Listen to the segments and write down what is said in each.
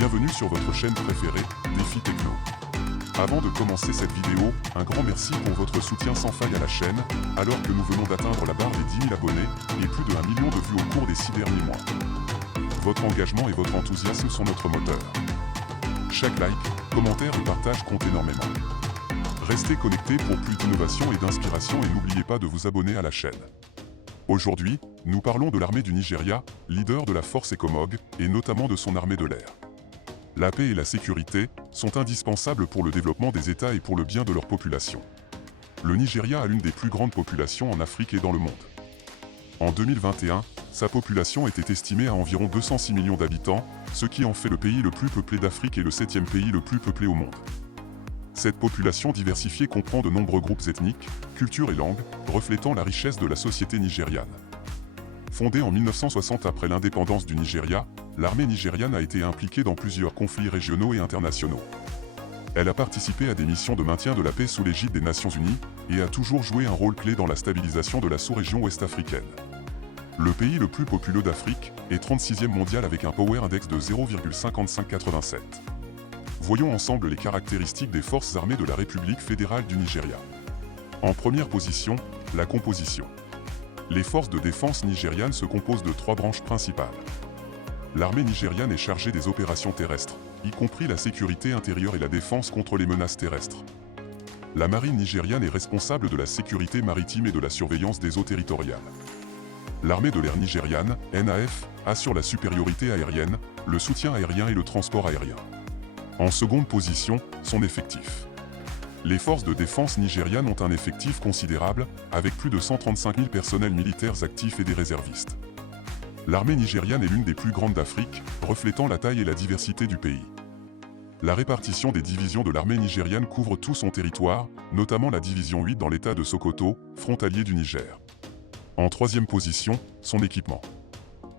Bienvenue sur votre chaîne préférée, Défi Techno. Avant de commencer cette vidéo, un grand merci pour votre soutien sans faille à la chaîne, alors que nous venons d'atteindre la barre des 10 000 abonnés et plus de 1 million de vues au cours des 6 derniers mois. Votre engagement et votre enthousiasme sont notre moteur. Chaque like, commentaire et partage comptent énormément. Restez connectés pour plus d'innovation et d'inspiration et n'oubliez pas de vous abonner à la chaîne. Aujourd'hui, nous parlons de l'armée du Nigeria, leader de la force ECOMOG, et notamment de son armée de l'air. La paix et la sécurité sont indispensables pour le développement des États et pour le bien de leur population. Le Nigeria a l'une des plus grandes populations en Afrique et dans le monde. En 2021, sa population était estimée à environ 206 millions d'habitants, ce qui en fait le pays le plus peuplé d'Afrique et le 7e pays le plus peuplé au monde. Cette population diversifiée comprend de nombreux groupes ethniques, cultures et langues, reflétant la richesse de la société nigériane. Fondée en 1960 après l'indépendance du Nigeria, l'armée nigériane a été impliquée dans plusieurs conflits régionaux et internationaux. Elle a participé à des missions de maintien de la paix sous l'égide des Nations Unies et a toujours joué un rôle clé dans la stabilisation de la sous-région ouest-africaine. Le pays le plus populeux d'Afrique est 36e mondial avec un Power Index de 0,5587. Voyons ensemble les caractéristiques des forces armées de la République fédérale du Nigeria. En première position, la composition. Les forces de défense nigérianes se composent de 3 branches principales. L'armée nigériane est chargée des opérations terrestres, y compris la sécurité intérieure et la défense contre les menaces terrestres. La marine nigériane est responsable de la sécurité maritime et de la surveillance des eaux territoriales. L'armée de l'air nigériane, NAF, assure la supériorité aérienne, le soutien aérien et le transport aérien. En seconde position, son effectif. Les forces de défense nigérianes ont un effectif considérable, avec plus de 135 000 personnels militaires actifs et des réservistes. L'armée nigériane est l'une des plus grandes d'Afrique, reflétant la taille et la diversité du pays. La répartition des divisions de l'armée nigériane couvre tout son territoire, notamment la division 8 dans l'état de Sokoto, frontalier du Niger. En troisième position, son équipement.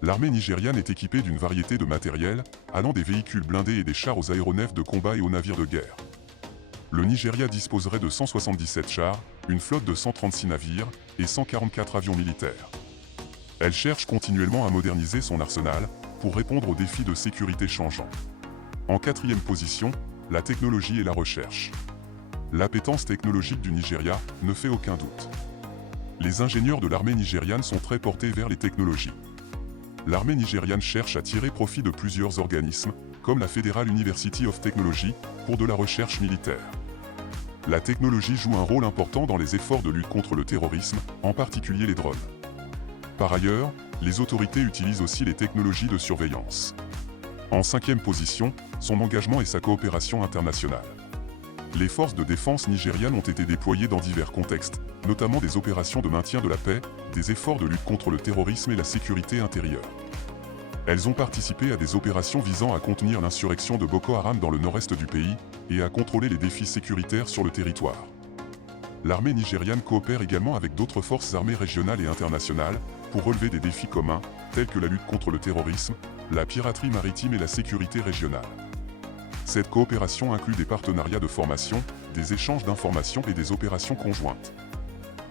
L'armée nigériane est équipée d'une variété de matériel, allant des véhicules blindés et des chars aux aéronefs de combat et aux navires de guerre. Le Nigeria disposerait de 177 chars, une flotte de 136 navires et 144 avions militaires. Elle cherche continuellement à moderniser son arsenal pour répondre aux défis de sécurité changeants. En quatrième position, la technologie et la recherche. L'appétence technologique du Nigeria ne fait aucun doute. Les ingénieurs de l'armée nigériane sont très portés vers les technologies. L'armée nigériane cherche à tirer profit de plusieurs organismes, comme la Federal University of Technology, pour de la recherche militaire. La technologie joue un rôle important dans les efforts de lutte contre le terrorisme, en particulier les drones. Par ailleurs, les autorités utilisent aussi les technologies de surveillance. En cinquième position, son engagement et sa coopération internationale. Les forces de défense nigérianes ont été déployées dans divers contextes, notamment des opérations de maintien de la paix, des efforts de lutte contre le terrorisme et la sécurité intérieure. Elles ont participé à des opérations visant à contenir l'insurrection de Boko Haram dans le nord-est du pays et à contrôler les défis sécuritaires sur le territoire. L'armée nigériane coopère également avec d'autres forces armées régionales et internationales pour relever des défis communs, tels que la lutte contre le terrorisme, la piraterie maritime et la sécurité régionale. Cette coopération inclut des partenariats de formation, des échanges d'informations et des opérations conjointes.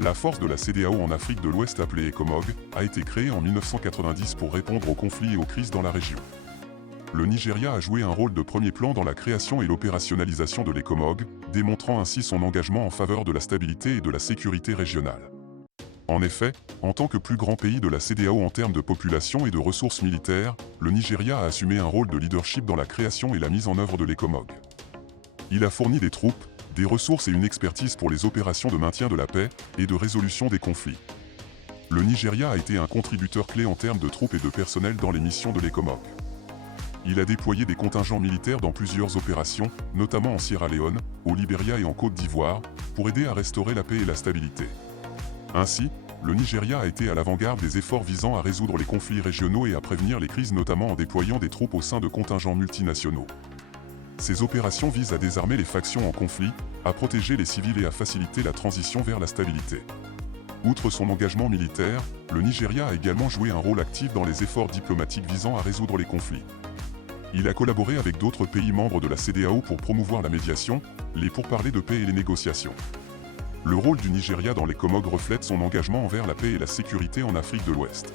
La force de la CEDEAO en Afrique de l'Ouest appelée ECOMOG a été créée en 1990 pour répondre aux conflits et aux crises dans la région. Le Nigeria a joué un rôle de premier plan dans la création et l'opérationnalisation de l'ECOMOG, démontrant ainsi son engagement en faveur de la stabilité et de la sécurité régionale. En effet, en tant que plus grand pays de la CEDEAO en termes de population et de ressources militaires, le Nigeria a assumé un rôle de leadership dans la création et la mise en œuvre de l'ECOMOG. Il a fourni des troupes, des ressources et une expertise pour les opérations de maintien de la paix et de résolution des conflits. Le Nigeria a été un contributeur clé en termes de troupes et de personnel dans les missions de l'ECOMOG. Il a déployé des contingents militaires dans plusieurs opérations, notamment en Sierra Leone, au Libéria et en Côte d'Ivoire, pour aider à restaurer la paix et la stabilité. Ainsi, le Nigeria a été à l'avant-garde des efforts visant à résoudre les conflits régionaux et à prévenir les crises notamment en déployant des troupes au sein de contingents multinationaux. Ces opérations visent à désarmer les factions en conflit, à protéger les civils et à faciliter la transition vers la stabilité. Outre son engagement militaire, le Nigeria a également joué un rôle actif dans les efforts diplomatiques visant à résoudre les conflits. Il a collaboré avec d'autres pays membres de la CEDEAO pour promouvoir la médiation, les pourparlers de paix et les négociations. Le rôle du Nigeria dans l'ECOMOG reflète son engagement envers la paix et la sécurité en Afrique de l'Ouest.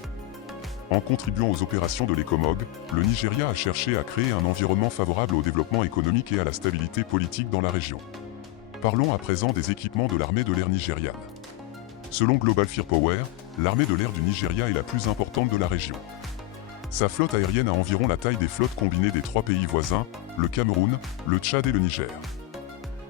En contribuant aux opérations de l'ECOMOG, le Nigeria a cherché à créer un environnement favorable au développement économique et à la stabilité politique dans la région. Parlons à présent des équipements de l'armée de l'air nigériane. Selon Global Firepower, l'armée de l'air du Nigeria est la plus importante de la région. Sa flotte aérienne a environ la taille des flottes combinées des 3 pays voisins, le Cameroun, le Tchad et le Niger.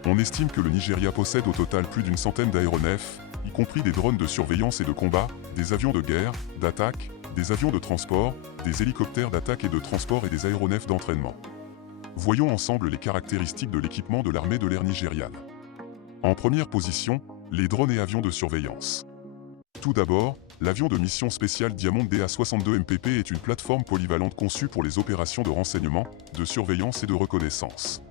On estime que le Nigeria possède au total plus d'une centaine d'aéronefs, y compris des drones de surveillance et de combat, des avions de guerre, d'attaque, des avions de transport, des hélicoptères d'attaque et de transport et des aéronefs d'entraînement. Voyons ensemble les caractéristiques de l'équipement de l'armée de l'air nigériane. En première position, les drones et avions de surveillance. Tout d'abord, l'avion de mission spéciale Diamond DA-62 MPP est une plateforme polyvalente conçue pour les opérations de renseignement, de surveillance et de reconnaissance.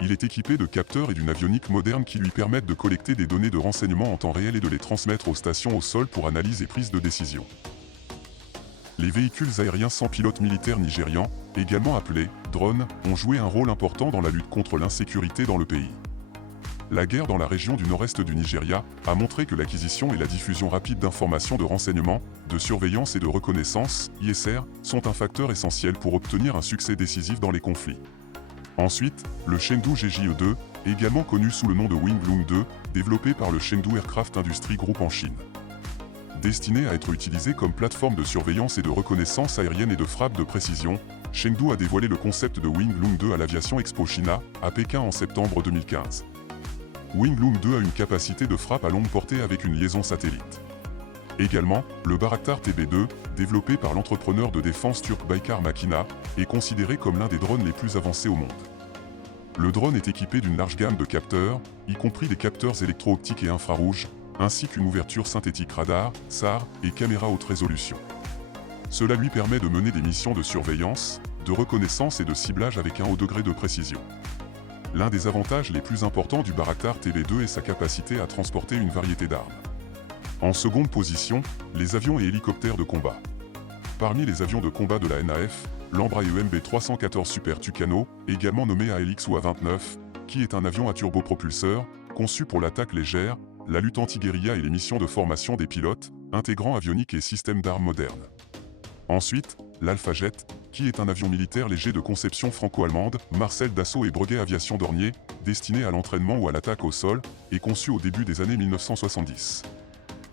Il est équipé de capteurs et d'une avionique moderne qui lui permettent de collecter des données de renseignement en temps réel et de les transmettre aux stations au sol pour analyse et prise de décision. Les véhicules aériens sans pilote militaires nigérians, également appelés drones, ont joué un rôle important dans la lutte contre l'insécurité dans le pays. La guerre dans la région du nord-est du Nigeria a montré que l'acquisition et la diffusion rapide d'informations de renseignement, de surveillance et de reconnaissance, ISR, sont un facteur essentiel pour obtenir un succès décisif dans les conflits. Ensuite, le Chengdu GJE-2, également connu sous le nom de Wing-Loong 2, développé par le Chengdu Aircraft Industry Group en Chine. Destiné à être utilisé comme plateforme de surveillance et de reconnaissance aérienne et de frappe de précision, Chengdu a dévoilé le concept de Wing-Loong 2 à l'Aviation Expo China, à Pékin en septembre 2015. Wing-Loong 2 a une capacité de frappe à longue portée avec une liaison satellite. Également, le Bayraktar TB2, développé par l'entrepreneur de défense turc Baykar Makina, est considéré comme l'un des drones les plus avancés au monde. Le drone est équipé d'une large gamme de capteurs, y compris des capteurs électro-optiques et infrarouges, ainsi qu'une ouverture synthétique radar, SAR, et caméra haute résolution. Cela lui permet de mener des missions de surveillance, de reconnaissance et de ciblage avec un haut degré de précision. L'un des avantages les plus importants du Bayraktar TB2 est sa capacité à transporter une variété d'armes. En seconde position, les avions et hélicoptères de combat. Parmi les avions de combat de la NAF, l'Embraer MB314 Super Tucano, également nommé ALX ou A29, qui est un avion à turbopropulseur, conçu pour l'attaque légère, la lutte anti-guérilla et les missions de formation des pilotes, intégrant avionique et système d'armes modernes. Ensuite, l'Alpha Jet, qui est un avion militaire léger de conception franco-allemande, Marcel Dassault et Breguet Aviation Dornier, destiné à l'entraînement ou à l'attaque au sol, et conçu au début des années 1970.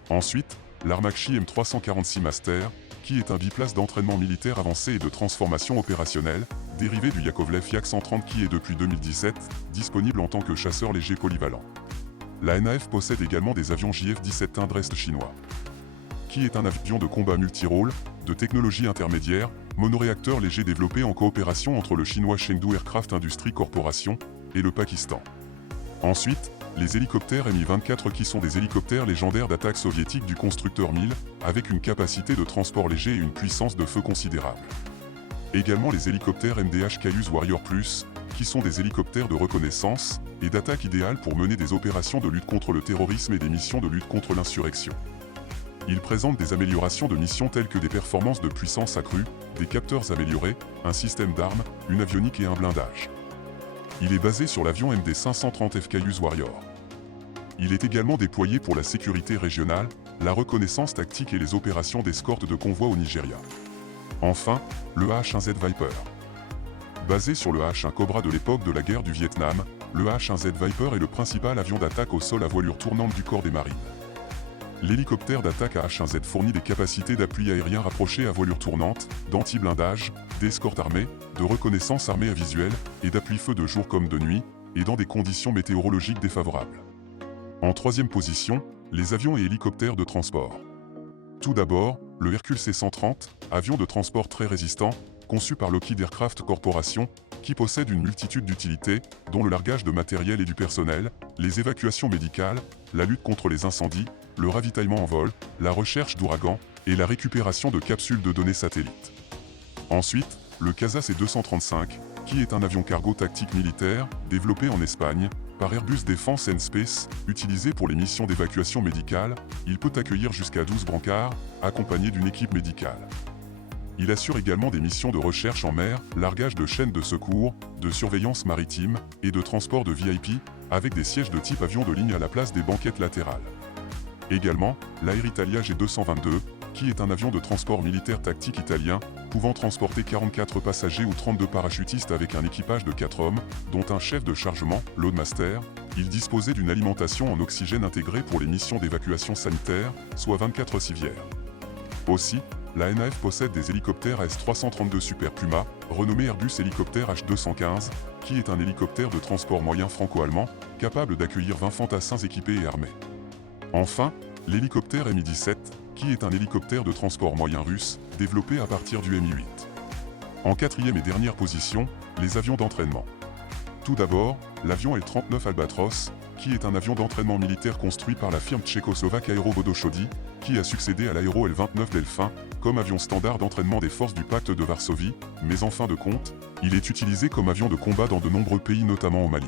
Ensuite, l'Armakchi M346 Master, qui est un biplace d'entraînement militaire avancé et de transformation opérationnelle, dérivé du Yakovlev Yak-130 qui est depuis 2017 disponible en tant que chasseur léger polyvalent. La NAF possède également des avions JF-17 Tundrest chinois, qui est un avion de combat multirôle, de technologie intermédiaire, monoréacteur léger développé en coopération entre le chinois Chengdu Aircraft Industry Corporation et le Pakistan. Ensuite, les hélicoptères Mi-24 qui sont des hélicoptères légendaires d'attaque soviétique du constructeur Mil, avec une capacité de transport léger et une puissance de feu considérable. Également les hélicoptères MDH Cayuse Warrior Plus, qui sont des hélicoptères de reconnaissance et d'attaque idéales pour mener des opérations de lutte contre le terrorisme et des missions de lutte contre l'insurrection. Ils présentent des améliorations de missions telles que des performances de puissance accrues, des capteurs améliorés, un système d'armes, une avionique et un blindage. Il est basé sur l'avion MD-530F Cayuse Warrior. Il est également déployé pour la sécurité régionale, la reconnaissance tactique et les opérations d'escorte de convois au Nigeria. Enfin, le H-1Z Viper. Basé sur le H-1 Cobra de l'époque de la guerre du Vietnam, le H-1Z Viper est le principal avion d'attaque au sol à voilure tournante du corps des marines. L'hélicoptère d'attaque à H-1Z fournit des capacités d'appui aérien rapproché à voilure tournante, d'anti-blindage, d'escorte armée, de reconnaissance armée à visuel, et d'appui-feu de jour comme de nuit, et dans des conditions météorologiques défavorables. En troisième position, les avions et hélicoptères de transport. Tout d'abord, le Hercule C-130, avion de transport très résistant, conçu par Lockheed Aircraft Corporation, qui possède une multitude d'utilités, dont le largage de matériel et du personnel, les évacuations médicales, la lutte contre les incendies, le ravitaillement en vol, la recherche d'ouragans et la récupération de capsules de données satellites. Ensuite, le CASA C-235, qui est un avion cargo tactique militaire, développé en Espagne, par Airbus Defence and Space, utilisé pour les missions d'évacuation médicale, il peut accueillir jusqu'à 12 brancards, accompagnés d'une équipe médicale. Il assure également des missions de recherche en mer, largage de chaînes de secours, de surveillance maritime et de transport de VIP, avec des sièges de type avion de ligne à la place des banquettes latérales. Également, l'Air Italia G222, qui est un avion de transport militaire tactique italien, pouvant transporter 44 passagers ou 32 parachutistes avec un équipage de 4 hommes, dont un chef de chargement, Loadmaster. Il disposait d'une alimentation en oxygène intégrée pour les missions d'évacuation sanitaire, soit 24 civières. Aussi, la NAF possède des hélicoptères AS-332 Super Puma, renommés Airbus Hélicoptère H215, qui est un hélicoptère de transport moyen franco-allemand, capable d'accueillir 20 fantassins équipés et armés. Enfin, l'hélicoptère Mi-17, qui est un hélicoptère de transport moyen russe, développé à partir du Mi-8. En quatrième et dernière position, les avions d'entraînement. Tout d'abord, l'avion L-39 Albatros, qui est un avion d'entraînement militaire construit par la firme tchécoslovaque Aero Vodochody, qui a succédé à l'aéro L-29 Delphin, comme avion standard d'entraînement des forces du pacte de Varsovie, mais en fin de compte, il est utilisé comme avion de combat dans de nombreux pays notamment au Mali.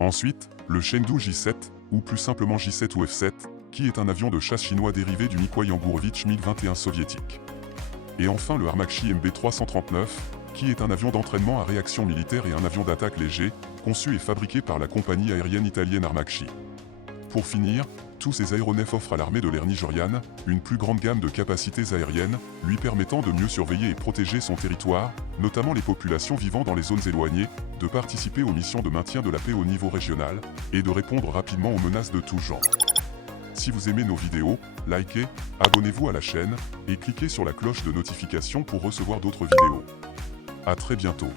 Ensuite, le Chengdu J-7, ou plus simplement J-7 ou F-7, qui est un avion de chasse chinois dérivé du Mikoyan Gourovitch MiG-21 soviétique. Et enfin le Armakchi MB-339, qui est un avion d'entraînement à réaction militaire et un avion d'attaque léger, conçu et fabriqué par la compagnie aérienne italienne Armakchi. Pour finir, tous ces aéronefs offrent à l'armée de l'air nigériane une plus grande gamme de capacités aériennes, lui permettant de mieux surveiller et protéger son territoire, notamment les populations vivant dans les zones éloignées, de participer aux missions de maintien de la paix au niveau régional, et de répondre rapidement aux menaces de tout genre. Si vous aimez nos vidéos, likez, abonnez-vous à la chaîne, et cliquez sur la cloche de notification pour recevoir d'autres vidéos. À très bientôt.